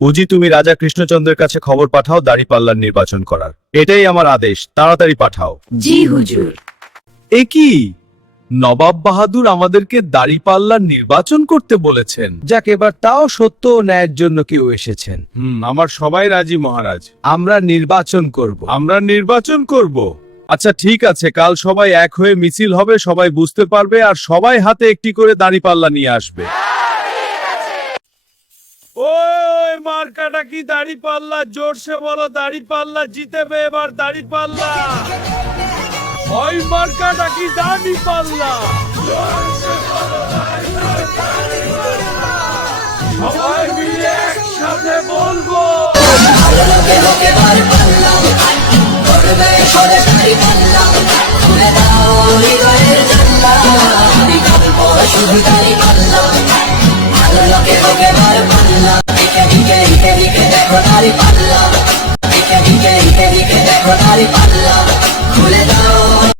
উজি, তুমি রাজা কৃষ্ণচন্দ্রের কাছে খবর পাঠাও দাঁড়িপাল্লার নির্বাচন করার। এটাই আমার আদেশ, তাড়াতাড়ি পাঠাও। জি হুজুর। এ কি, নবাব বাহাদুর আমাদেরকে দাঁড়িপাল্লার নির্বাচন করতে বলেছেন? যাক, এবার তাও সত্য ও ন্যায়ের জন্য কেউ এসেছেন। আমার সবাই রাজি মহারাজ। আমরা নির্বাচন করব। আমরা নির্বাচন করব। আচ্ছা ঠিক আছে, কাল সবাই এক হয়ে মিছিল হবে, সবাই বুঝতে পারবে, আর সবাই হাতে একটি করে দাঁড়িপাল্লা নিয়ে আসবে। ওই মার্কাটা কি দাঁড়িপাল্লা? জোরসে বলো, দাঁড়িপাল্লা জিতেবে এবার। দাঁড়িপাল্লা, ওই মার্কাটা কি দাঁড়িপাল্লা? সবাই মিলে একসাথে বলবো। খুলে